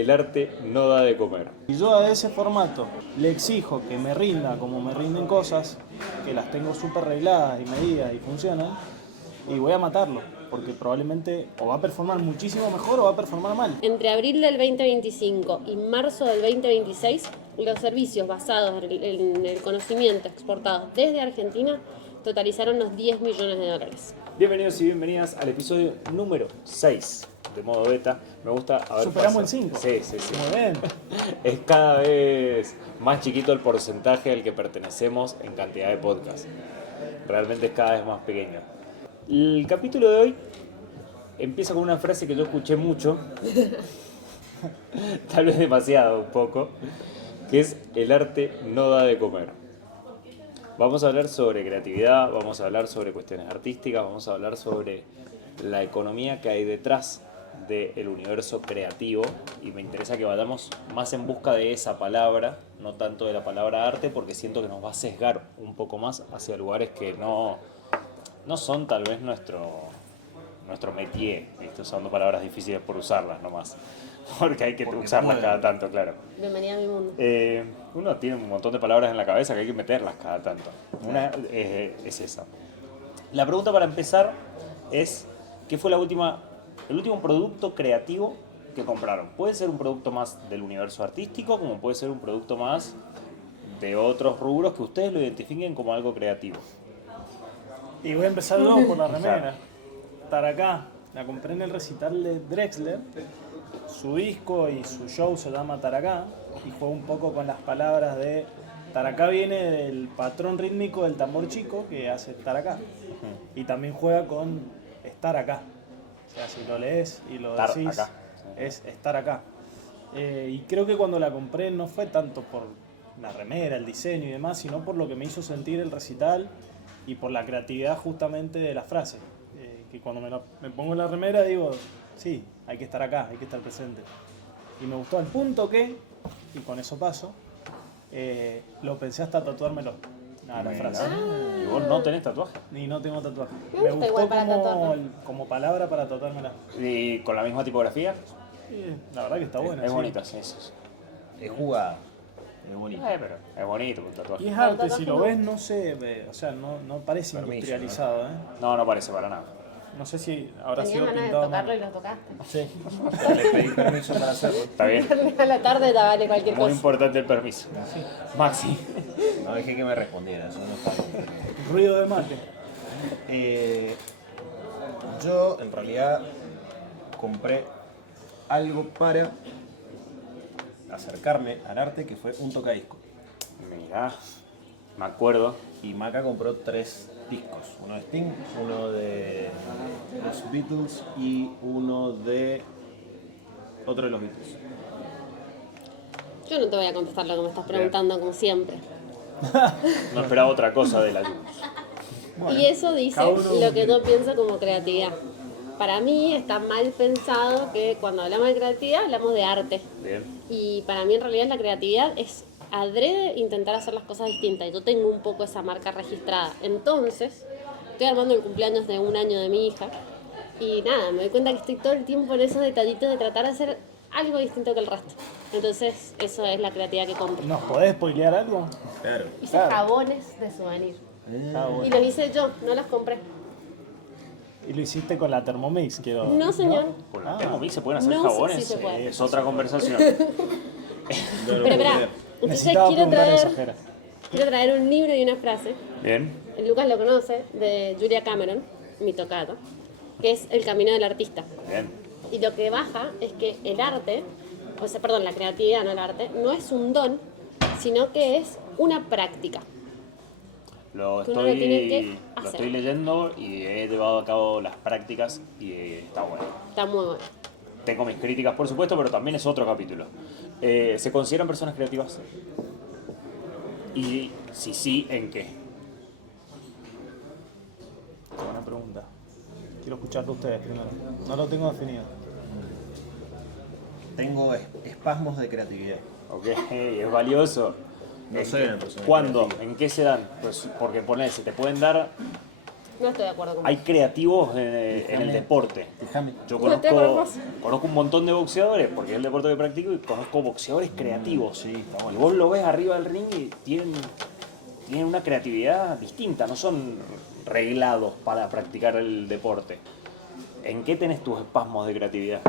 el arte no da de comer. Y yo a ese formato le exijo que me rinda como me rinden cosas, que las tengo súper regladas y medidas y funcionan, y voy a matarlo, porque probablemente o va a performar muchísimo mejor o va a performar mal. Entre abril del 2025 y marzo del 2026, los servicios basados en el conocimiento exportado desde Argentina totalizaron los 10 millones de dólares. Bienvenidos y bienvenidas al episodio número 6 de Modo Beta. Me gusta haber Superamos pasado. el 5. Sí. Muy bien. Es cada vez más chiquito el porcentaje al que pertenecemos en cantidad de podcasts. Realmente es cada vez más pequeño. El capítulo de hoy empieza con una frase que yo escuché mucho, tal vez demasiado un poco, que es: el arte no da de comer. Vamos a hablar sobre creatividad, vamos a hablar sobre cuestiones artísticas, vamos a hablar sobre la economía que hay detrás del universo creativo, y me interesa que vayamos más en busca de esa palabra, no tanto de la palabra arte, porque siento que nos va a sesgar un poco más hacia lugares que no son tal vez nuestro métier. Estoy usando palabras difíciles por usarlas nomás, porque hay que usarlas cada tanto, claro. Bienvenida a mi mundo. Uno tiene un montón de palabras en la cabeza que hay que meterlas cada tanto. Una es esa. La pregunta para empezar es: ¿qué fue el último producto creativo que compraron? Puede ser un producto más del universo artístico, como puede ser un producto más de otros rubros que ustedes lo identifiquen como algo creativo. Y voy a empezar yo por la remera. Taracá, la compré en el recital de Drexler. Su disco y su show se llama Taracá, y juega un poco con las palabras de Taracá, viene del patrón rítmico del tambor chico que hace Taracá. Y también juega con estar acá. O sea, si lo lees y lo decís, acá. es estar acá. Y creo que cuando la compré no fue tanto por la remera, el diseño y demás, sino por lo que me hizo sentir el recital y por la creatividad justamente de la frase. Que cuando me pongo en la remera digo, sí, hay que estar acá, hay que estar presente. Y me gustó al punto que, y con eso paso, lo pensé hasta tatuármelo. La frase. ¿Y vos no tenés tatuaje? Y no tengo tatuaje. Me gusta igual para tatuarlo. como palabra para tatuármela. ¿Y con la misma tipografía? La verdad que está buena. Es sí. bonita, sí. Es jugada. Es bonito. Pero es bonito un Y tatuaje. es arte, si lo ves, no sé, o sea, no parece Permiso, industrializado, ¿eh? No parece para nada. No sé si habrá Tenías sido ganas de pintado a tocarlo mano. y lo tocaste. Sí. Le pedí permiso para hacerlo. Está bien. A la tarde te vale cualquier Muy cosa. importante el permiso. Maxi. No dejé que me respondiera, eso no está bien. Ruido de mate. Yo en realidad compré algo para acercarme al arte, que fue un tocadisco. Mirá, me acuerdo. Y Maca compró 3 discos, uno de Sting, uno de los Beatles y uno de otro de los Beatles. Yo no te voy a contestar lo que me estás preguntando, como siempre. No esperaba otra cosa de la luz. Y eso dice cada uno lo que yo pienso como creatividad. Para mí está mal pensado que cuando hablamos de creatividad hablamos de arte. Bien. Y para mí en realidad la creatividad es adrede intentar hacer las cosas distintas. Yo tengo un poco esa marca registrada. Entonces, estoy armando el cumpleaños de 1 año de mi hija. Y nada, me doy cuenta que estoy todo el tiempo en esos detallitos de tratar de hacer algo distinto que el resto. Entonces, eso es la creatividad que compro. ¿Nos podés spoilear algo? Claro. Hice Claro. jabones de souvenir. Ah, Y bueno. los hice yo, no los compré. Y lo hiciste con la Thermomix, quiero. No, señor. Con la Ah. Thermomix se pueden hacer No sé jabones. si se puede. Es otra conversación. Pero espera, entonces Necesitaba preguntar esa Jera. quiero traer un libro y una frase. Bien. Lucas lo conoce, de Julia Cameron, mi tocado, que es El camino del artista. Bien. Y lo que baja es que el arte, o sea, perdón, la creatividad, no el arte, no es un don, sino que es una práctica. Lo Que uno lo tiene que hacer. estoy leyendo y he llevado a cabo las prácticas y está bueno. Está muy bueno. Tengo mis críticas, por supuesto, pero también es otro capítulo. ¿Se consideran personas creativas? Y si sí, ¿en qué? Buena pregunta. Quiero escucharlo a ustedes primero. No lo tengo definido. Tengo espasmos de creatividad. Ok, es valioso. No soy una persona ¿Cuándo? creativa. ¿En qué se dan? Pues porque ponele, se te pueden dar No estoy de acuerdo con Hay vos. creativos en el deporte. Déjame. Yo No te acuerdas. conozco un montón de boxeadores, porque es el deporte que practico, y conozco boxeadores creativos. sí, está bueno. Y vos lo ves arriba del ring y tienen una creatividad distinta, no son reglados para practicar el deporte. ¿En qué tenés tus espasmos de creatividad?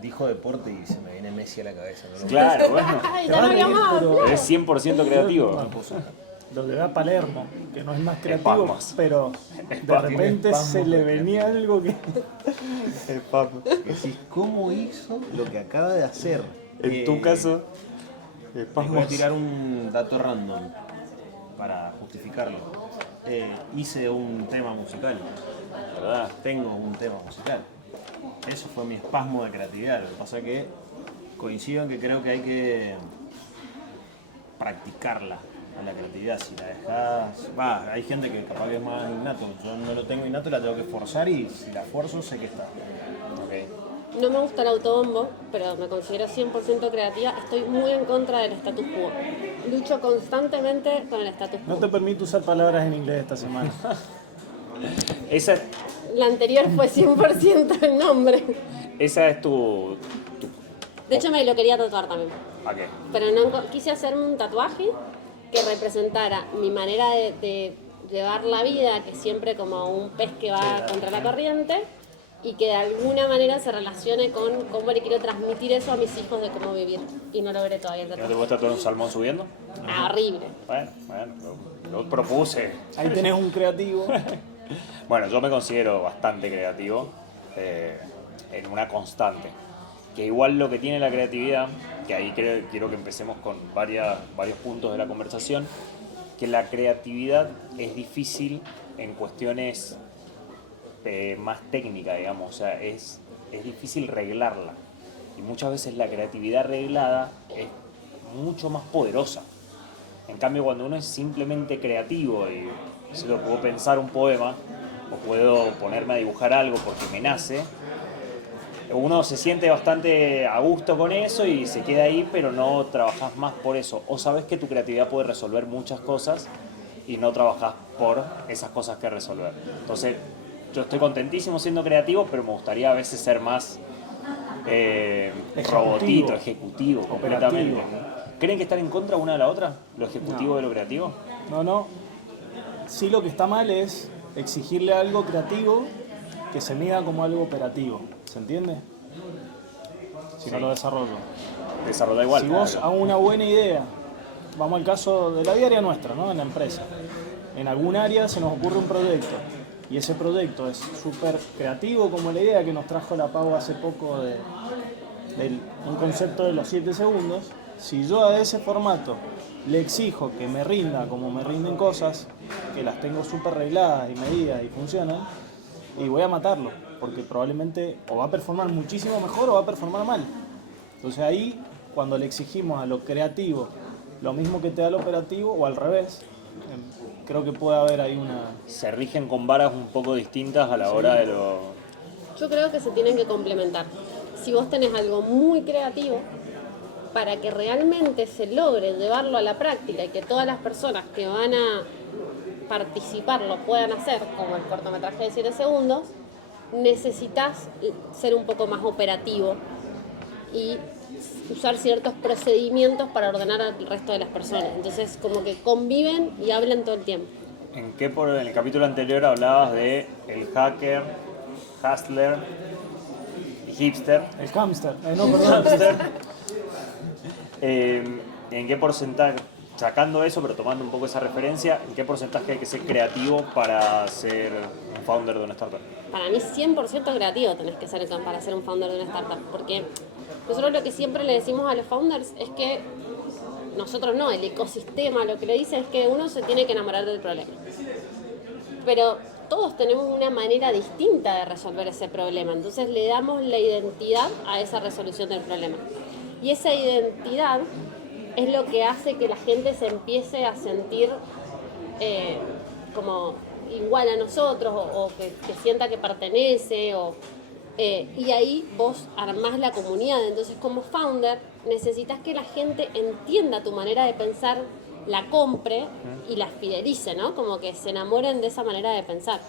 Dijo deporte y se me viene Messi a la cabeza. No lo Claro, bueno, Ay, ya no había más. Pero- es 100% creativo. puedo sacar. Lo de a Palermo, que no es más creativo, Espasmos. pero de Espasmos. repente Espasmos se le de venía algo que... Decís, ¿cómo hizo lo que acaba de hacer? En tu caso, Les voy a tirar un dato random para justificarlo. Hice un tema musical. ¿verdad? Tengo un tema musical. Eso fue mi espasmo de creatividad. Lo que pasa es que coincido en que creo que hay que practicarla a la creatividad. Si la dejas... hay gente que capaz que es más innato. Yo no lo tengo innato, la tengo que forzar y si la fuerzo sé que está. Ok. No me gusta el autobombo, pero me considero 100% creativa. Estoy muy en contra del status quo. Lucho constantemente con el status quo. No te permito usar palabras en inglés esta semana. Esa, La anterior fue 100% el nombre. esa es tu... De hecho, me lo quería tatuar también. ¿A qué? Pero no quise hacerme un tatuaje que representara mi manera de llevar la vida, que siempre como un pez que va contra la corriente, y que de alguna manera se relacione con cómo le quiero transmitir eso a mis hijos de cómo vivir. Y no logré todavía el ¿No te tatuaje. puedes tatuar un salmón subiendo? Ah, horrible. Bueno, lo propuse. Ahí tenés un creativo. Bueno, yo me considero bastante creativo, en una constante. Que igual lo que tiene la creatividad, que ahí quiero que empecemos con varios puntos de la conversación, que la creatividad es difícil en cuestiones más técnicas, digamos, o sea, es difícil reglarla. Y muchas veces la creatividad reglada es mucho más poderosa. En cambio, cuando uno es simplemente creativo y si yo puedo pensar un poema o puedo ponerme a dibujar algo porque me nace, uno se siente bastante a gusto con eso y se queda ahí, pero no trabajas más por eso. O sabes que tu creatividad puede resolver muchas cosas y no trabajas por esas cosas que resolver. Entonces, yo estoy contentísimo siendo creativo, pero me gustaría a veces ser más robotito, ejecutivo, completamente. ¿Creen que están en contra una de la otra? ¿Lo ejecutivo No. de lo creativo? No. Sí, lo que está mal es exigirle algo creativo que se mida como algo operativo. ¿Se entiende? Si no Sí. lo desarrollo. Desarrolla igual. Si vos claro. a una buena idea, vamos al caso de la diaria nuestra, ¿no? En la empresa. En algún área se nos ocurre un proyecto y ese proyecto es súper creativo, como la idea que nos trajo la Pau hace poco de un concepto de los 7 segundos. Si yo a ese formato le exijo que me rinda como me rinden cosas, que las tengo súper regladas y medidas y funcionan, y voy a matarlo, porque probablemente o va a performar muchísimo mejor o va a performar mal. Entonces ahí, cuando le exigimos a lo creativo lo mismo que te da lo operativo, o al revés, creo que puede haber ahí una... Se rigen con varas un poco distintas a la hora de lo... Yo creo que se tienen que complementar. Si vos tenés algo muy creativo, para que realmente se logre llevarlo a la práctica y que todas las personas que van a participar lo puedan hacer, como el cortometraje de 7 segundos, necesitas ser un poco más operativo y usar ciertos procedimientos para ordenar al resto de las personas. Entonces, como que conviven y hablan todo el tiempo. En el capítulo anterior hablabas de el hacker, hustler y hipster? El hámster, no, perdón. ¿En qué porcentaje, sacando eso, pero tomando un poco esa referencia, en qué porcentaje hay que ser creativo para ser un founder de una startup? Para mí 100% creativo tenés que ser para ser un founder de una startup, porque nosotros lo que siempre le decimos a los founders es que nosotros no, el ecosistema lo que le dice es que uno se tiene que enamorar del problema. Pero todos tenemos una manera distinta de resolver ese problema, entonces le damos la identidad a esa resolución del problema. Y esa identidad es lo que hace que la gente se empiece a sentir como igual a nosotros o que sienta que pertenece y ahí vos armás la comunidad. Entonces, como founder necesitas que la gente entienda tu manera de pensar la compre y la fidelice, ¿no? Como que se enamoren de esa manera de pensar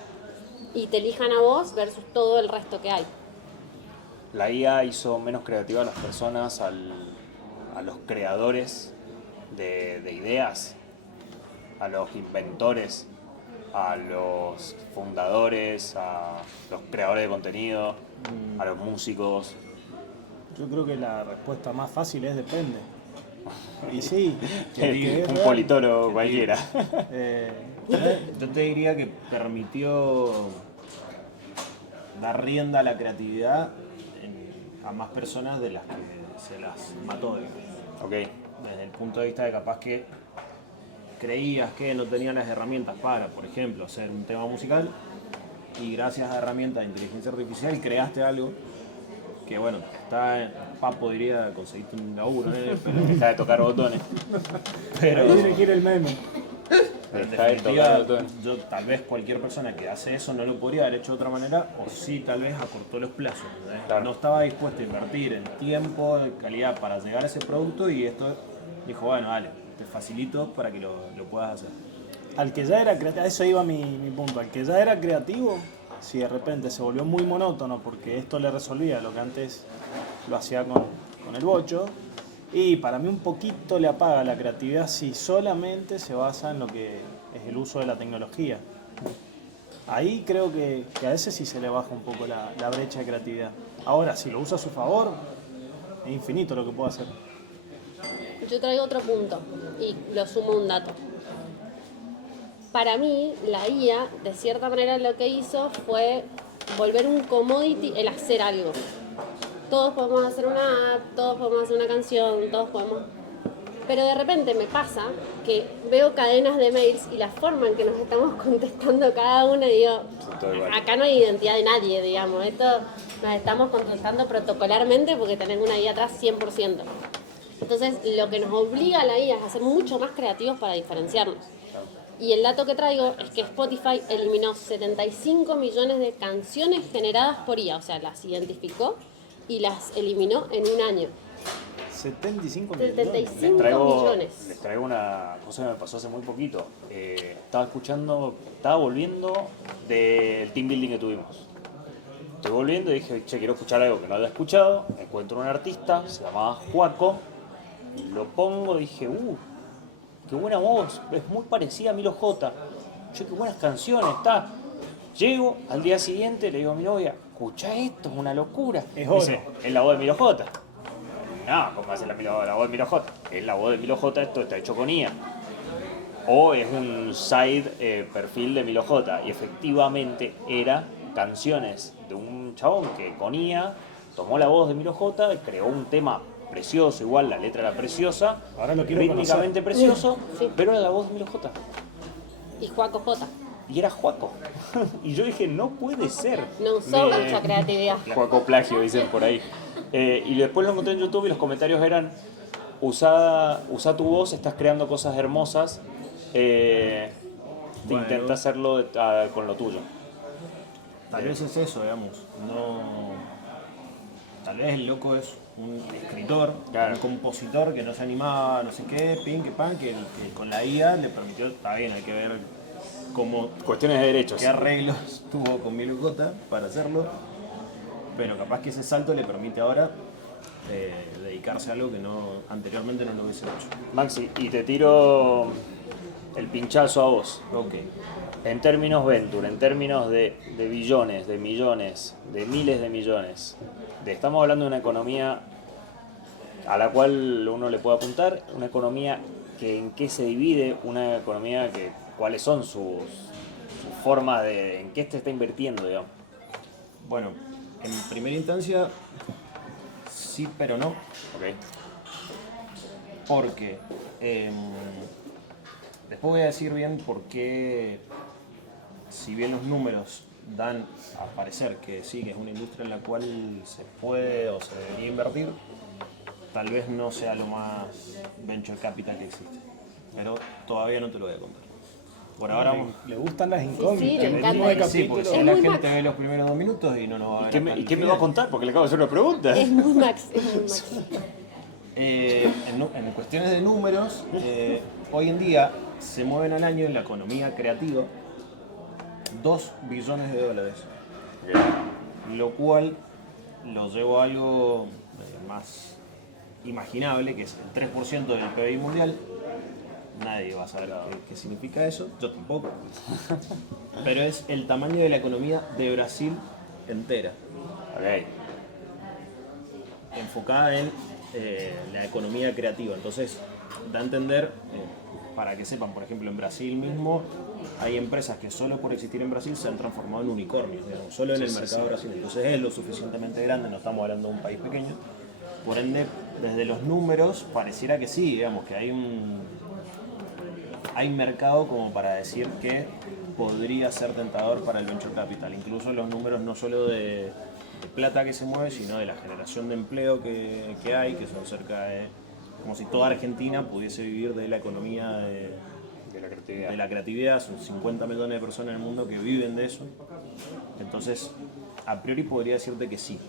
y te elijan a vos versus todo el resto que hay. La IA hizo menos creativa a las personas, a los creadores de ideas, a los inventores, a los fundadores, a los creadores de contenido, a los músicos. Yo creo que la respuesta más fácil es depende. Y sí, que es Un real. politólogo cualquiera. Eh, Yo te diría que permitió dar rienda a la creatividad a más personas de las que se las mató, digamos. Ok. Desde el punto de vista de capaz que creías que no tenían las herramientas para, por ejemplo, hacer un tema musical y gracias a herramientas de inteligencia artificial creaste algo que, bueno, Papo diría conseguiste un laburo, pero Deja de tocar botones. ahí se quiere el meme. en Deja de definitiva, tocar botones. yo tal vez cualquier persona que hace eso no lo podría haber hecho de otra manera o sí tal vez acortó los plazos, ¿entendés? Claro. No estaba dispuesto a invertir en tiempo, en calidad para llegar a ese producto y esto dijo, bueno, dale, te facilito para que lo puedas hacer. Al que ya era creativo, a eso iba mi punto, al que ya era creativo, si de repente se volvió muy monótono porque esto le resolvía lo que antes lo hacía con el bocho, y para mí un poquito le apaga la creatividad si solamente se basa en lo que es el uso de la tecnología. Ahí creo que a veces sí se le baja un poco la brecha de creatividad. Ahora, si lo usa a su favor, es infinito lo que puede hacer. Yo traigo otro punto y lo sumo a un dato. Para mí, la IA, de cierta manera, lo que hizo fue volver un commodity el hacer algo. Todos podemos hacer una app, todos podemos hacer una canción, todos podemos... Pero de repente me pasa que veo cadenas de mails y la forma en que nos estamos contestando cada uno, digo, Todo igual. acá no hay identidad de nadie, digamos. Esto nos estamos contestando protocolarmente porque tenemos una IA atrás 100%. Entonces, lo que nos obliga a la IA es a ser mucho más creativos para diferenciarnos. Y el dato que traigo es que Spotify eliminó 75 millones de canciones generadas por IA, o sea, las identificó y las eliminó en un año. 75 millones. 75 millones. Les traigo una cosa que me pasó hace muy poquito. Estaba volviendo del team building que tuvimos. Estoy volviendo y dije, che, quiero escuchar algo que no había escuchado. Encuentro un artista, se llamaba Juaco. Lo pongo y dije, qué buena voz, es muy parecida a Milo J. Che, qué buenas canciones, está. Llego al día siguiente, le digo a mi novia, escucha esto, es una locura. Es Me dice, oro. es la voz de Milo J. No, ¿cómo hace la voz de Milo J? Es la voz de Milo J, esto está hecho con IA. O es un side perfil de Milo J. Y efectivamente era canciones de un chabón que con IA tomó la voz de Milo J, creó un tema precioso, igual la letra era preciosa, Ahora lo quiero rítmicamente precioso, Sí. pero era la voz de Milo J. Y Juaco J. Y era Juaco. Y yo dije, no puede ser. No usó Me- mucha creatividad. Juaco plagio, dicen por ahí. Y después lo encontré en YouTube y los comentarios eran, usa tu voz, estás creando cosas hermosas, Bueno. intenta hacerlo con lo tuyo. Tal vez es eso, digamos. No. Tal vez el loco es un escritor, Claro. un compositor que no se animaba, no sé qué, pin, que pan, que con la IA le permitió, está bien, hay que ver cómo, Cuestiones de derechos. qué arreglos tuvo con Milo J para hacerlo, pero capaz que ese salto le permite ahora dedicarse a algo que anteriormente no lo hubiese hecho. Maxi, y te tiro el pinchazo a vos. Ok. En términos Venture, en términos de billones, de millones, de miles de millones, estamos hablando de una economía a la cual uno le puede apuntar, una economía que en qué se divide, una economía que cuáles son sus formas en qué se está invirtiendo, digamos. Bueno, en primera instancia, sí, pero no. Ok. Porque después voy a decir bien por qué, si bien los números dan a parecer que sí, que es una industria en la cual se puede o se debería invertir, tal vez no sea lo más venture capital que existe. Pero todavía no te lo voy a contar. Por ahora vamos. Le gustan las incógnitas. le el encanta. ritmo de Sí, porque capítulo. si Es la muy gente Max. ve los primeros 2 minutos y no nos va a ver. ¿Y qué me va a contar? Porque le acabo de hacer una pregunta. Es muy Max, es muy Max. En cuestiones de números, hoy en día se mueven al año en la economía creativa 2 billones de dólares, lo cual lo llevo a algo más imaginable, que es el 3% del PBI mundial. Nadie va a saber qué significa eso, yo tampoco. Pero es el tamaño de la economía de Brasil entera, Ok. enfocada en la economía creativa. Entonces, da a entender, para que sepan, por ejemplo, en Brasil mismo hay empresas que solo por existir en Brasil se han transformado en unicornios, digamos, solo en el mercado brasileño. Entonces es lo suficientemente grande, no estamos hablando de un país pequeño. Por ende, desde los números pareciera que sí, digamos, que hay mercado como para decir que podría ser tentador para el venture capital. Incluso los números no solo de plata que se mueve, sino de la generación de empleo que hay, que son cerca de, como si toda Argentina pudiese vivir de la economía de la creatividad. Son 50 millones de personas en el mundo que viven de eso. Entonces, a priori podría decirte que sí.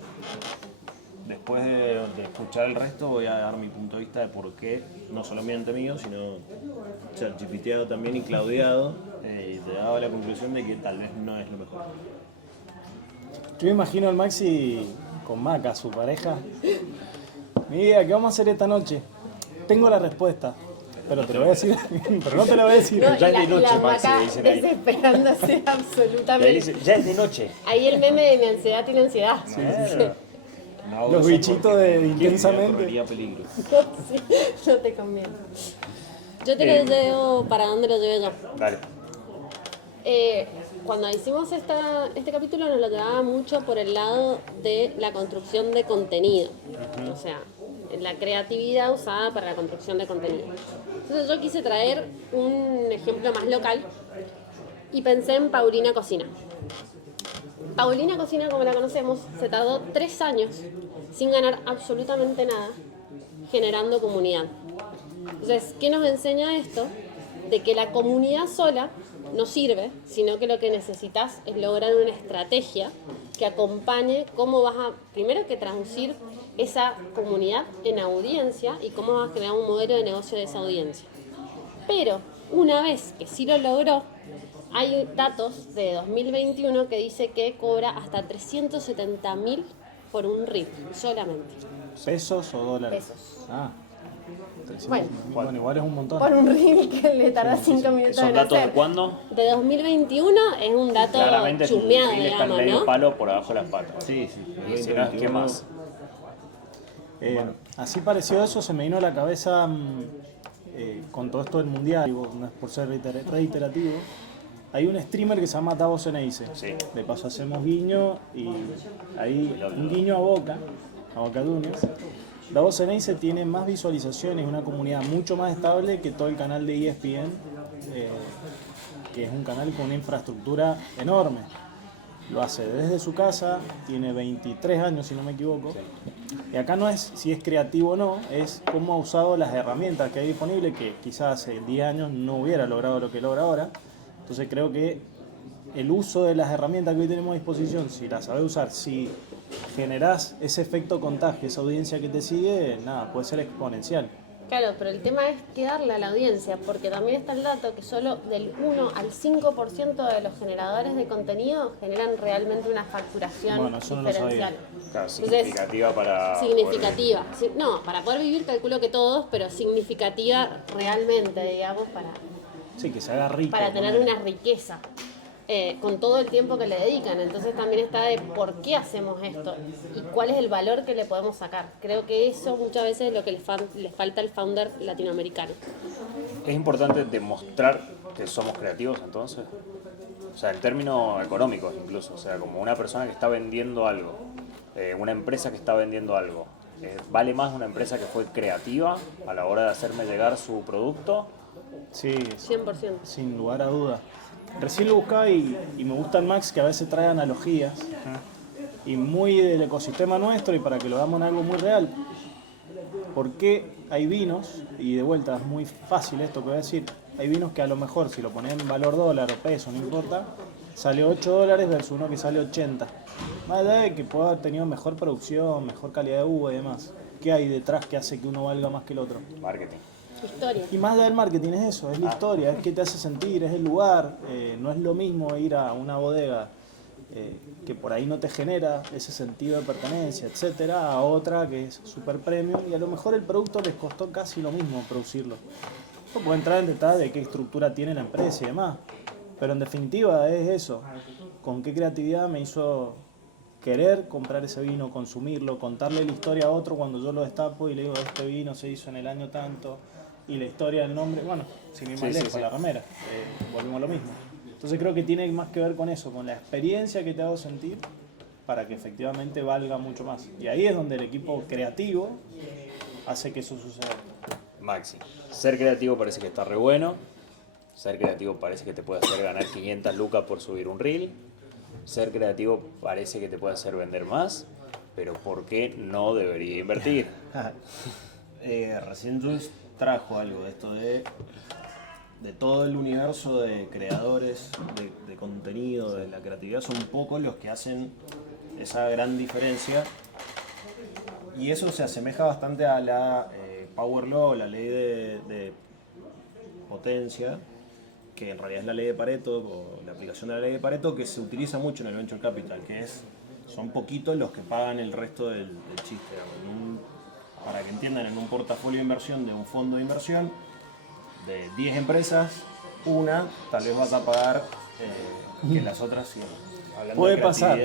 Después de escuchar el resto voy a dar mi punto de vista de por qué, no solamente mío, sino ChatGPTado también y claudiado, y te he dado la conclusión de que tal vez no es lo mejor. Yo me imagino al Maxi con Maca, su pareja. Mira, ¿qué vamos a hacer esta noche? Tengo la respuesta, pero te lo voy a decir, pero no te lo voy a decir. No, Ya y es de noche, la Maxi, Maca dicen ahí. desesperándose Le absolutamente. dice, ya es de noche. Ahí el meme de mi ansiedad tiene ansiedad. No hago Los eso bichitos porque de intensamente. correría peligro. Sí, no te conviene. Yo te lo llevo para dónde lo llevo yo. Dale. Cuando hicimos este capítulo nos lo llevaba mucho por el lado de la construcción de contenido. O sea, la creatividad usada para la construcción de contenido. Entonces yo quise traer un ejemplo más local y pensé en Paulina Cocina. Paulina Cocina, como la conocemos, se tardó 3 años sin ganar absolutamente nada, generando comunidad. Entonces, ¿qué nos enseña esto? De que la comunidad sola no sirve, sino que lo que necesitas es lograr una estrategia que acompañe cómo vas a, primero que traducir esa comunidad en audiencia y cómo vas a crear un modelo de negocio de esa audiencia. Pero una vez que sí lo logró, hay datos de 2021 que dice que cobra hasta 370.000 por un reel solamente. ¿Pesos o dólares? Pesos. Ah. 300. Bueno. Bueno, igual es un montón. Por un reel que le tarda 5 minutos ¿Son en datos hacer. de cuándo? De 2021 es un dato Claramente el chusmeado, reel está en digamos, medio ¿no? palo por abajo de las patas. Sí, sí. Y si no, ¿qué más? Así parecido a eso se me vino a la cabeza con todo esto del mundial, digo, no es por ser reiterativo. Hay un streamer que se llama Davos Ceneice. Sí. De paso hacemos guiño y ahí un guiño a Boca Juniors. Davos Ceneice tiene más visualizaciones, una comunidad mucho más estable que todo el canal de ESPN, que es un canal con una infraestructura enorme. Lo hace desde su casa, tiene 23 años si no me equivoco. Y acá no es si es creativo o no, es cómo ha usado las herramientas que hay disponibles, que quizás hace 10 años no hubiera logrado lo que logra ahora. Entonces creo que el uso de las herramientas que hoy tenemos a disposición, si las sabes usar, si generás ese efecto contagio, esa audiencia que te sigue, nada, puede ser exponencial. Claro, pero el tema es qué darle a la audiencia, porque también está el dato que solo del 1 al 5% de los generadores de contenido generan realmente una facturación Bueno, eso no lo diferencial. Claro, Entonces, significativa para... significativa. No, para poder vivir calculo que todos, pero significativa realmente, digamos, Sí, que se haga rico. para tener ponele. una riqueza. Con todo el tiempo que le dedican. Entonces también está de por qué hacemos esto y cuál es el valor que le podemos sacar. Creo que eso muchas veces es lo que les falta al founder latinoamericano. Es importante demostrar que somos creativos entonces. O sea, en términos económicos incluso. O sea, como una persona que está vendiendo algo, una empresa que está vendiendo algo. ¿Vale más una empresa que fue creativa a la hora de hacerme llegar su producto? Sí, 100%. sin lugar a dudas. Recién lo buscaba y me gusta el Max que a veces trae analogías y muy del ecosistema nuestro y para que lo veamos en algo muy real. Porque hay vinos, y de vuelta es muy fácil esto que voy a decir, hay vinos que a lo mejor si lo ponen en valor dólar o peso, no importa, sale $8 versus uno que sale 80. Más allá de que pueda haber tenido mejor producción, mejor calidad de uva y demás. ¿qué hay detrás que hace que uno valga más que el otro? Marketing. Historia. Y más allá del marketing es eso, es la historia, es qué te hace sentir, es el lugar. No es lo mismo ir a una bodega que por ahí no te genera ese sentido de pertenencia, etcétera, a otra que es super premium y a lo mejor el producto les costó casi lo mismo producirlo. No puedo entrar en detalle de qué estructura tiene la empresa y demás, pero en definitiva es eso, con qué creatividad me hizo querer comprar ese vino, consumirlo, contarle la historia a otro cuando yo lo destapo y le digo, este vino se hizo en el año tanto, y la historia del nombre, bueno, sin ir más lejos, la remera, volvemos a lo mismo. Entonces creo que tiene más que ver con eso, con la experiencia que te hago sentir para que efectivamente valga mucho más. Y ahí es donde el equipo creativo hace que eso suceda. Maxi, ser creativo parece que está re bueno. Ser creativo parece que te puede hacer ganar 500 lucas por subir un reel. Ser creativo parece que te puede hacer vender más. Pero ¿por qué no debería invertir? Recién Jules trajo algo de esto de todo el universo de creadores de contenido, de la creatividad, son pocos los que hacen esa gran diferencia. Y eso se asemeja bastante a la Power Law, la ley de potencia, que en realidad es la ley de Pareto, o la aplicación de la ley de Pareto, que se utiliza mucho en el Venture Capital, que son poquitos los que pagan el resto del chiste. Para que entiendan, en un portafolio de inversión de un fondo de inversión, de 10 empresas, una tal vez vas a pagar que las otras sí. Puede pasar.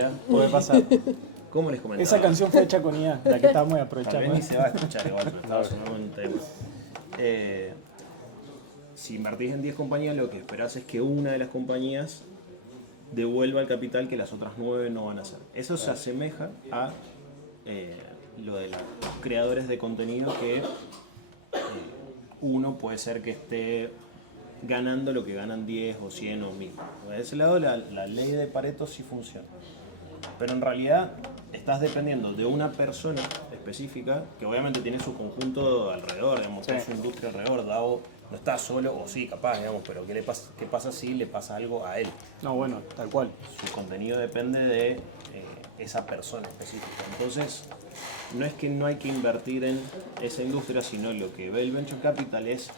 ¿Cómo les comentaba? Esa canción fue hecha con IA, la que estamos Tal aprovechando. vez ni se va a escuchar igual, pero estaba sonando un tema. Si invertís en 10 compañías, lo que esperás es que una de las compañías devuelva el capital que las otras 9 no van a hacer. Eso se asemeja a lo de los creadores de contenido, que uno puede ser que esté ganando lo que ganan 10 o 100 o 1000. De ese lado la ley de Pareto sí funciona. Pero en realidad estás dependiendo de una persona específica que obviamente tiene su conjunto alrededor, digamos, tiene su industria alrededor. Davo no está solo, o sí, capaz, digamos, pero ¿qué pasa si le pasa algo a él? No, bueno, tal cual. Su contenido depende de esa persona específica. Entonces, no es que no hay que invertir en esa industria, sino lo que ve el Venture Capital es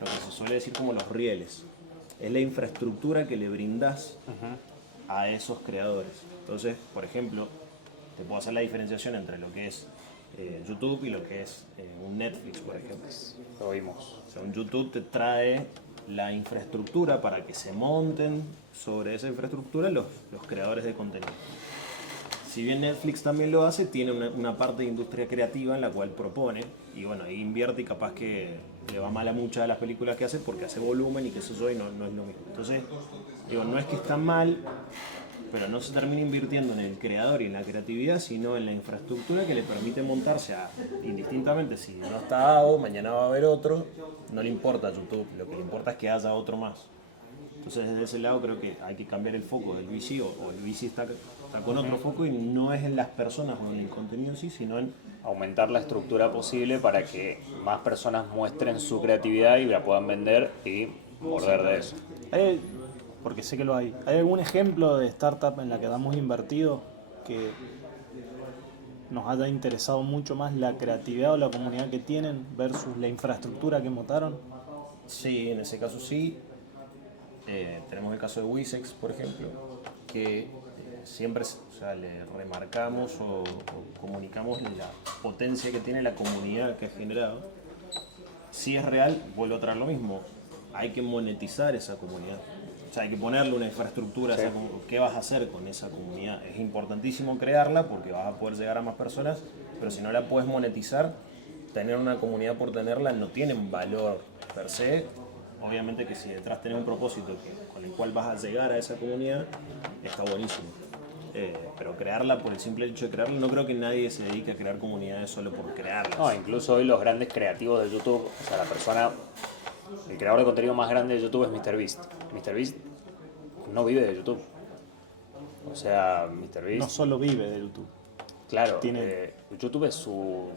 lo que se suele decir como los rieles. Es la infraestructura que le brindás a esos creadores. Entonces, por ejemplo, te puedo hacer la diferenciación entre lo que es YouTube y lo que es un Netflix, por ejemplo. Lo vimos. O sea, un YouTube te trae la infraestructura para que se monten sobre esa infraestructura los creadores de contenido. Si bien Netflix también lo hace, tiene una parte de industria creativa en la cual propone, y bueno, ahí invierte y capaz que le va mal a muchas de las películas que hace porque hace volumen y que eso y no es lo mismo. Entonces, digo, no es que está mal, pero no se termina invirtiendo en el creador y en la creatividad, sino en la infraestructura que le permite montarse indistintamente. Si no está Davo, mañana va a haber otro, no le importa a YouTube, lo que le importa es que haya otro más. Entonces, desde ese lado creo que hay que cambiar el foco del VC, o el VC está con otro foco y no es en las personas o en el contenido en sí, sino en Aumentar la estructura posible para que más personas muestren su creatividad y la puedan vender y morder de eso. Porque sé que lo hay. ¿Hay algún ejemplo de startup en la que hemos invertido que nos haya interesado mucho más la creatividad o la comunidad que tienen versus la infraestructura que montaron? Sí, en ese caso sí. Tenemos el caso de Wizx, por ejemplo, que siempre le remarcamos o comunicamos la potencia que tiene la comunidad que ha generado. Si es real, vuelvo a traer lo mismo. Hay que monetizar esa comunidad. O sea, hay que ponerle una infraestructura. Sí. ¿Qué vas a hacer con esa comunidad? Es importantísimo crearla porque vas a poder llegar a más personas, pero si no la puedes monetizar, tener una comunidad por tenerla no tiene un valor per se. Obviamente que si detrás tenés un propósito con el cual vas a llegar a esa comunidad, está buenísimo. Pero crearla por el simple hecho de crearla, no creo que nadie se dedique a crear comunidades solo por crearlas. No, incluso hoy los grandes creativos de YouTube, o sea, el creador de contenido más grande de YouTube es MrBeast. MrBeast no vive de YouTube. O sea, MrBeast... No solo vive de YouTube. Claro, YouTube es su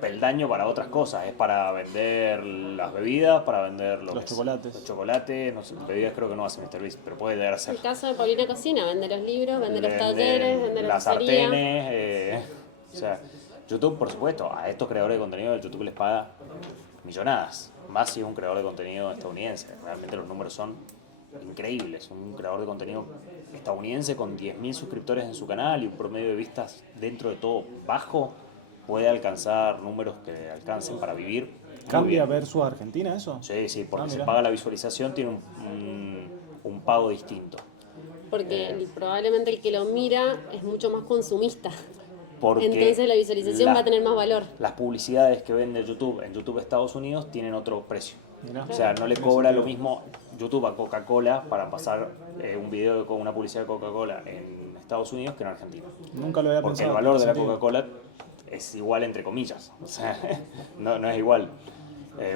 peldaño para otras cosas. Es para vender las bebidas, para vender los chocolates. Los chocolates, no sé, bebidas creo que no hace MrBeast, pero puede llegar a hacer. El caso de Paulina Cocina, vende los libros, vende los talleres, vende la las pizzería. sartenes, o sea, YouTube, por supuesto, a estos creadores de contenido YouTube les paga millonadas. Más si es un creador de contenido estadounidense. Realmente los números son increíbles. Un creador de contenido estadounidense con 10.000 suscriptores en su canal y un promedio de vistas dentro de todo bajo puede alcanzar números que alcancen para vivir. Muy ¿Cambia bien. versus Argentina eso? Sí, porque se Mirá. paga la visualización, tiene un pago distinto. Porque probablemente el que lo mira es mucho más consumista. Porque Entonces la visualización va a tener más valor. Las publicidades que vende YouTube en YouTube Estados Unidos tienen otro precio. Mirá. O sea, no le cobra lo mismo YouTube a Coca-Cola para pasar un video con una publicidad de Coca-Cola en Estados Unidos que en Argentina. Nunca lo había Porque pensado. el valor de la tiene sentido. Coca-Cola es igual entre comillas. O sea, no es igual.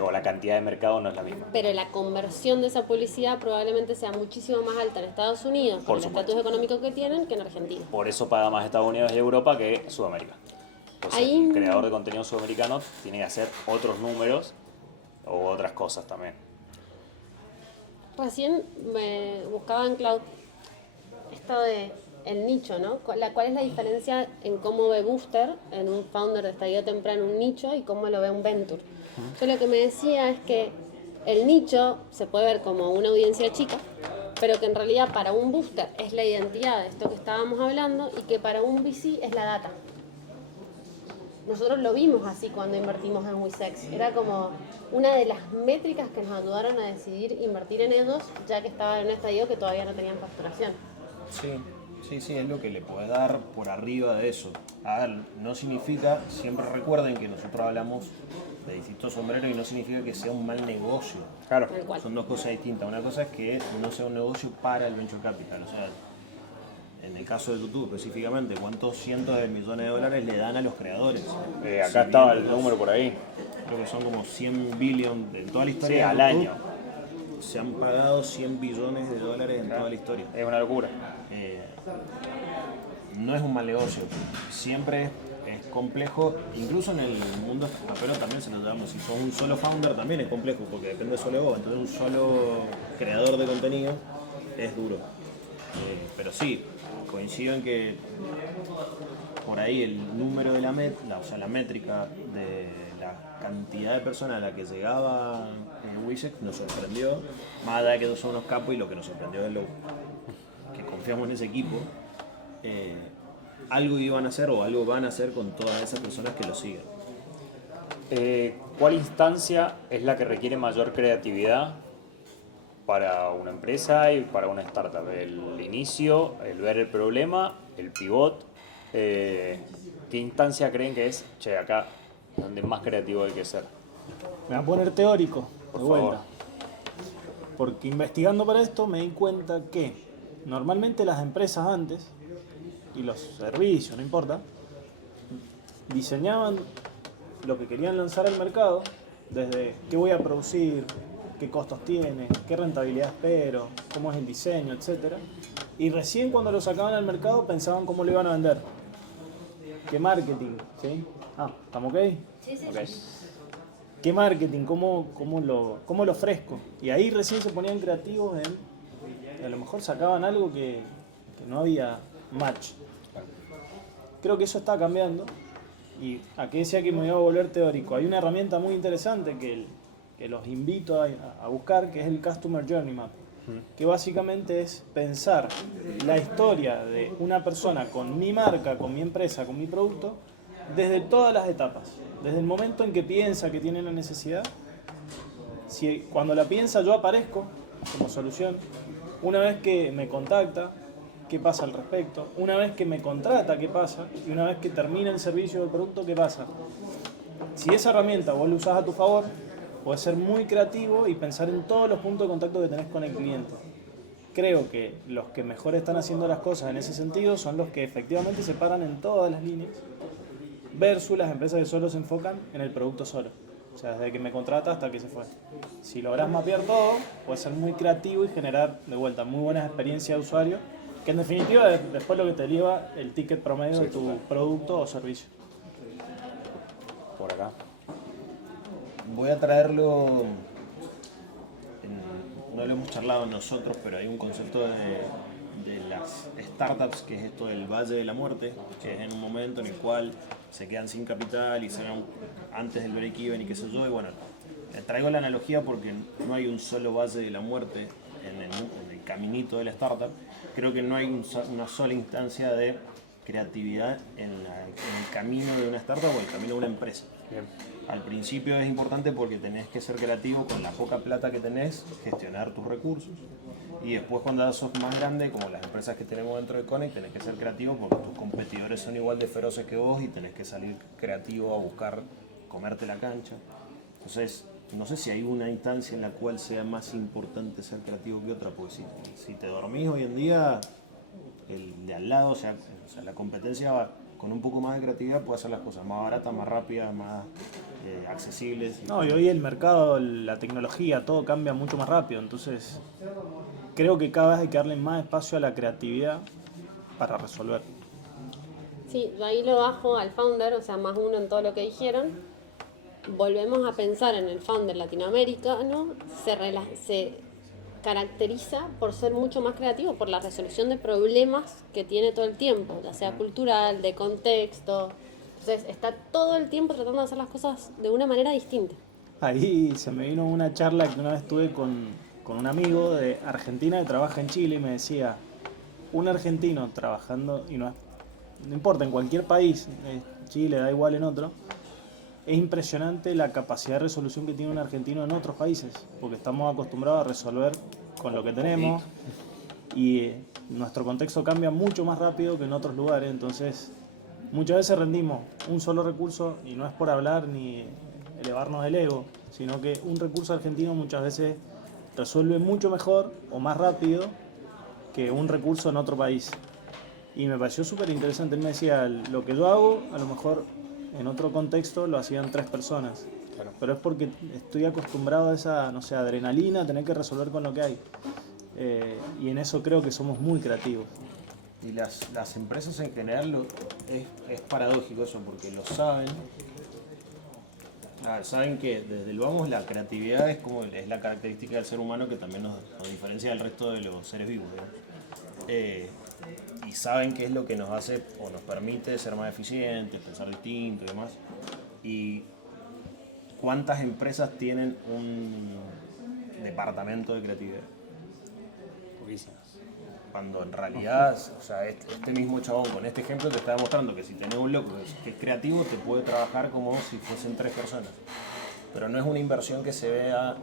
O la cantidad de mercado no es la misma. Pero la conversión de esa publicidad probablemente sea muchísimo más alta en Estados Unidos, por el supuesto. estatus económico que tienen, que en Argentina. Por eso paga más Estados Unidos y Europa que Sudamérica. Entonces, Ahí- el creador de contenido sudamericano tiene que hacer otros números o otras cosas también. Recién me buscaba en Cloud esto de el nicho, ¿no? ¿Cuál es la diferencia en cómo ve Booster en un founder de estadio temprano un nicho y cómo lo ve un venture? Yo lo que me decía es que el nicho se puede ver como una audiencia chica, pero que en realidad para un booster es la identidad de esto que estábamos hablando y que para un VC es la data. Nosotros lo vimos así cuando invertimos en Wisex. Era como una de las métricas que nos ayudaron a decidir invertir en ellos, ya que estaba en un estadio que todavía no tenían facturación. Sí, es lo que le puede dar por arriba de eso. A ver, no significa, siempre recuerden que nosotros hablamos de distintos sombreros y no significa que sea un mal negocio. Claro. Tal cual. Son dos cosas distintas. Una cosa es que no sea un negocio para el venture capital. O sea, en el caso de YouTube específicamente, ¿cuántos cientos de millones de dólares le dan a los creadores? Acá estaba el número por ahí. Creo que son como 100 billion de toda la historia. Sí, de al YouTube, año. Se han pagado 100 billones de dólares en toda la historia. Es una locura. No es un mal negocio, siempre es complejo, incluso en el mundo startupero también se lo damos. Si sos un solo founder también es complejo, porque depende solo de vos, entonces un solo creador de contenido es duro. Pero sí, coincido en que por ahí el número de la métrica de la cantidad de personas a la que llegaba Wisex nos sorprendió, más allá de que son unos capos y lo que nos sorprendió es lo que confiamos en ese equipo. Algo iban a hacer o algo van a hacer con todas esas personas que lo siguen. ¿Cuál instancia es la que requiere mayor creatividad para una empresa y para una startup? ¿El inicio, el ver el problema, el pivot? ¿Qué instancia creen que es? Che, acá donde más creativo hay que ser. Me voy a poner teórico, Por de vuelta. favor. Porque investigando para esto me di cuenta que normalmente las empresas antes, y los servicios, no importa, diseñaban lo que querían lanzar al mercado, desde qué voy a producir, qué costos tiene, qué rentabilidad espero, cómo es el diseño, etc. Y recién cuando lo sacaban al mercado pensaban cómo lo iban a vender. ¿Qué marketing? ¿Sí? ¿Estamos ok? Ok. ¿Qué marketing? ¿Cómo lo ofrezco? Y ahí recién se ponían creativos a lo mejor sacaban algo que no había match. Creo que eso está cambiando. Y aquí decía que me iba a volver teórico. Hay una herramienta muy interesante que los invito a buscar, que es el Customer Journey Map. Que básicamente es pensar la historia de una persona con mi marca, con mi empresa, con mi producto, desde todas las etapas. Desde el momento en que piensa que tiene la necesidad, cuando la piensa yo aparezco como solución. Una vez que me contacta, qué pasa al respecto. Una vez que me contrata, qué pasa. Y una vez que termina el servicio del producto, qué pasa. Si esa herramienta vos la usás a tu favor, podés ser muy creativo y pensar en todos los puntos de contacto que tenés con el cliente. Creo que los que mejor están haciendo las cosas en ese sentido son los que efectivamente se paran en todas las líneas, versus las empresas que solo se enfocan en el producto solo. O sea, desde que me contrata hasta que se fue. Si lográs mapear todo, puedes ser muy creativo y generar de vuelta muy buenas experiencias de usuario, que en definitiva es después lo que te lleva el ticket promedio de tu producto o servicio. Por acá. Voy a traerlo, no lo hemos charlado nosotros, pero hay un concepto de las startups que es esto del Valle de la Muerte, que es en un momento en el cual se quedan sin capital y salen antes del break-even y qué sé yo. Y bueno, traigo la analogía porque no hay un solo valle de la muerte en el caminito de la startup. Creo que no hay una sola instancia de creatividad en el camino de una startup o el camino de una empresa. Bien. Al principio es importante porque tenés que ser creativo con la poca plata que tenés, gestionar tus recursos. Y después cuando sos más grande, como las empresas que tenemos dentro de Connect, tenés que ser creativo porque tus competidores son igual de feroces que vos y tenés que salir creativo a buscar comerte la cancha. Entonces, no sé si hay una instancia en la cual sea más importante ser creativo que otra, porque si te dormís hoy en día, el de al lado, o sea la competencia va con un poco más de creatividad puede hacer las cosas más baratas, más rápidas, más accesibles. No, y hoy el mercado, la tecnología, todo cambia mucho más rápido, entonces creo que cada vez hay que darle más espacio a la creatividad para resolver. Sí, yo ahí lo bajo al founder, o sea, más uno en todo lo que dijeron. Volvemos a pensar en el founder latinoamericano, se caracteriza por ser mucho más creativo, por la resolución de problemas que tiene todo el tiempo, ya sea cultural, de contexto. Entonces está todo el tiempo tratando de hacer las cosas de una manera distinta. Ahí se me vino una charla que una vez tuve con un amigo de Argentina que trabaja en Chile y me decía, un argentino trabajando, y no importa, en cualquier país, Chile, da igual en otro, es impresionante la capacidad de resolución que tiene un argentino en otros países, porque estamos acostumbrados a resolver con lo que tenemos y nuestro contexto cambia mucho más rápido que en otros lugares, entonces muchas veces rendimos un solo recurso y no es por hablar ni elevarnos el ego, sino que un recurso argentino muchas veces resuelve mucho mejor o más rápido que un recurso en otro país. Y me pareció súper interesante, él me decía, lo que yo hago a lo mejor en otro contexto lo hacían 3 personas. Claro. Pero es porque estoy acostumbrado a esa, no sé, adrenalina, tener que resolver con lo que hay. Y en eso creo que somos muy creativos. Y las empresas en general es paradójico eso, porque lo saben. Saben que desde el vamos la creatividad es la característica del ser humano que también nos diferencia del resto de los seres vivos, ¿no? Y saben que es lo que nos hace o nos permite ser más eficientes, pensar distinto y demás. Y ¿cuántas empresas tienen un departamento de creatividad? Poquísimas. Cuando en realidad, o sea, este mismo chabón con este ejemplo te está demostrando que si tenés un loco que es creativo te puede trabajar como si fuesen 3 personas. Pero no es una inversión que se vea,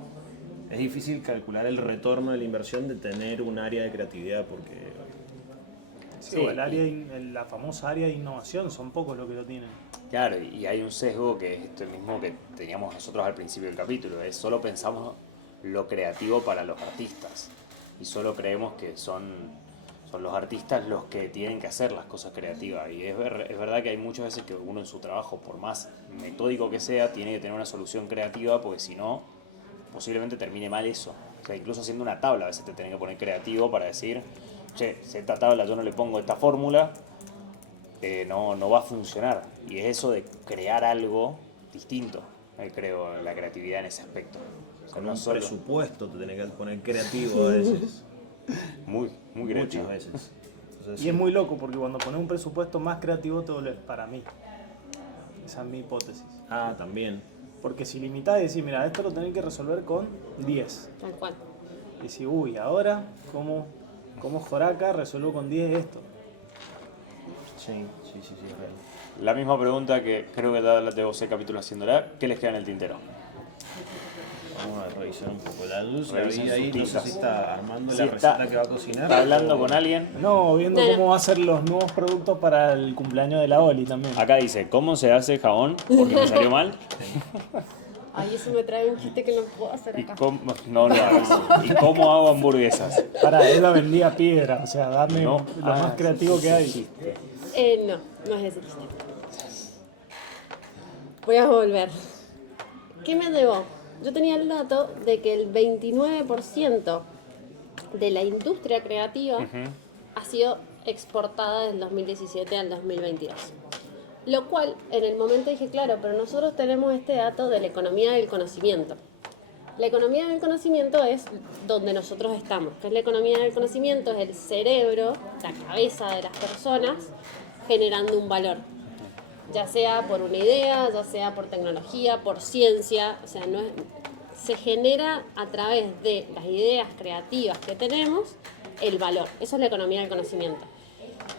es difícil calcular el retorno de la inversión de tener un área de creatividad porque... Sí, la famosa área de innovación, son pocos los que lo tienen. Claro, y hay un sesgo que es este mismo que teníamos nosotros al principio del capítulo, es solo pensamos lo creativo para los artistas y solo creemos que son los artistas los que tienen que hacer las cosas creativas y es verdad que hay muchas veces que uno en su trabajo, por más metódico que sea, tiene que tener una solución creativa porque si no, posiblemente termine mal eso. O sea, incluso haciendo una tabla a veces te tenés que poner creativo para decir, che, si a esta tabla yo no le pongo esta fórmula, no va a funcionar. Y es eso de crear algo distinto, creo, la creatividad en ese aspecto. O sea, Con no un solo... presupuesto te tenés que poner creativo a veces. Muy creativo. Muchas veces. Entonces, Y es muy loco porque cuando pones un presupuesto más creativo te vuelve, para mí. Esa es mi hipótesis. también. Porque si limitás y decís, mira, esto lo tenés que resolver con 10. Tal cual. Y decís, uy, ahora, ¿cómo Joraca resuelvo con 10 esto? Sí, es real. La misma pregunta que creo que la debo hacer capítulo haciéndola, ¿qué les queda en el tintero? Vamos a revisar un poco la luz. Revisen Ahí sus no sé tintas. si está armando Si la está- receta que va a cocinar. ¿Está hablando con alguien? No, viendo No, no. cómo va a ser los nuevos productos para el cumpleaños de la Oli también. Acá dice, ¿cómo se hace jabón? Porque me salió mal. Ay, eso me trae un chiste que no puedo hacer ¿Y acá. cómo, no lo hagas. ¿Y cómo hago hamburguesas? Para, él la vendía piedra, o sea, dame No. lo más creativo que hay. Chiste. No es ese chiste. Voy a volver. ¿Qué me debo? Yo tenía el dato de que el 29% de la industria creativa ha sido exportada del 2017 al 2022. Lo cual, en el momento dije, claro, pero nosotros tenemos este dato de la economía del conocimiento. La economía del conocimiento es donde nosotros estamos. ¿Qué es la economía del conocimiento? Es el cerebro, la cabeza de las personas, generando un valor. ya sea por una idea, ya sea por tecnología, por ciencia, o sea, se genera a través de las ideas creativas que tenemos el valor. Eso es la economía del conocimiento.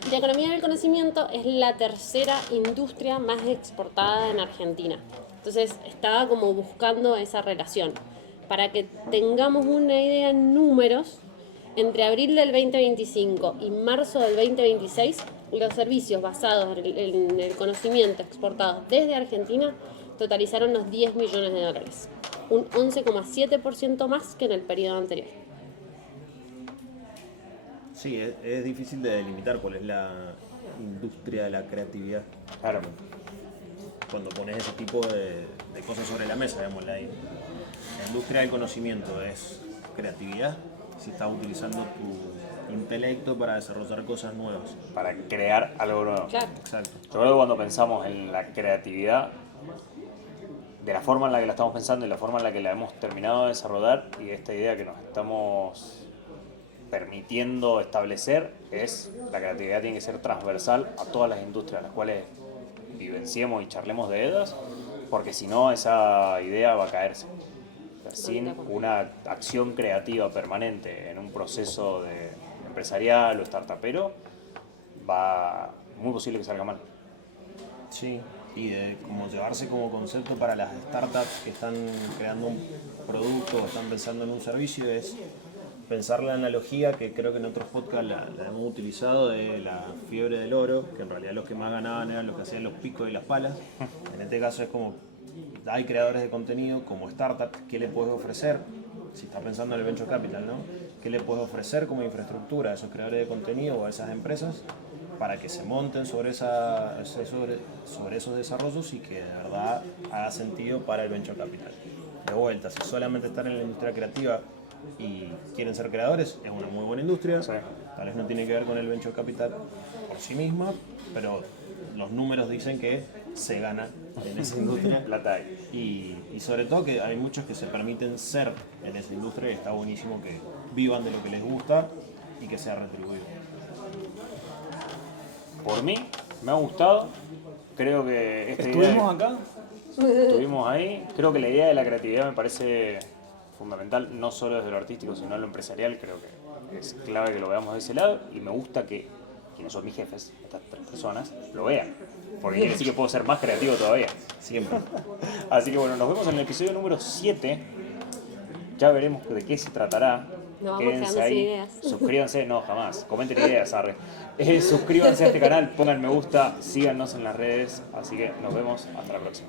Y la economía del conocimiento es la tercera industria más exportada en Argentina. Entonces estaba como buscando esa relación. Para que tengamos una idea en números, entre abril del 2025 y marzo del 2026, los servicios basados en el conocimiento exportados desde Argentina totalizaron los 10 millones de dólares, un 11,7% más que en el periodo anterior. Sí, es difícil de delimitar cuál es la industria de la creatividad. Claro. Cuando pones ese tipo de cosas sobre la mesa, digamos, la industria del conocimiento es creatividad, si estás utilizando tu intelecto para desarrollar cosas nuevas. Para crear algo nuevo. Claro. Exacto. Yo creo que cuando pensamos en la creatividad, de la forma en la que la estamos pensando y la forma en la que la hemos terminado de desarrollar, y esta idea que nos estamos permitiendo establecer, es la creatividad tiene que ser transversal a todas las industrias, las cuales vivenciemos y charlemos de ellas, porque si no esa idea va a caerse. O sea, sin una acción creativa permanente en un proceso empresarial o startupero, va muy posible que salga mal. Sí, y de como llevarse como concepto para las startups que están creando un producto o están pensando en un servicio es pensar la analogía que creo que en otros podcasts la hemos utilizado de la fiebre del oro, que en realidad los que más ganaban eran los que hacían los picos y las palas. En este caso es como hay creadores de contenido como startup, ¿qué le puedes ofrecer? Si estás pensando en el venture capital, ¿no? ¿Qué le puedes ofrecer como infraestructura a esos creadores de contenido o a esas empresas para que se monten sobre esos desarrollos y que de verdad haga sentido para el venture capital? De vuelta, si solamente están en la industria creativa y quieren ser creadores, es una muy buena industria. Sí. Tal vez no tiene que ver con el venture capital por sí misma, pero los números dicen que se gana en esa industria. Plata hay. Y sobre todo que hay muchos que se permiten ser en esa industria y está buenísimo que vivan de lo que les gusta y que sea retribuido. Por mí, me ha gustado. Creo que esta ¿Estuvimos idea acá? estuvimos ahí. Creo que la idea de la creatividad me parece fundamental, no solo desde lo artístico, sino en lo empresarial. Creo que es clave que lo veamos de ese lado. Y me gusta que quienes son mis jefes, estas tres personas, lo vean. Porque quiere decir que puedo ser más creativo todavía. Siempre. Así que bueno, nos vemos en el episodio número 7. Ya veremos de qué se tratará. Nos vamos Quédense quedando sin ahí, ideas. suscríbanse, no jamás, comenten ideas, arre. Suscríbanse a este canal, pongan me gusta, síganos en las redes, así que nos vemos hasta la próxima.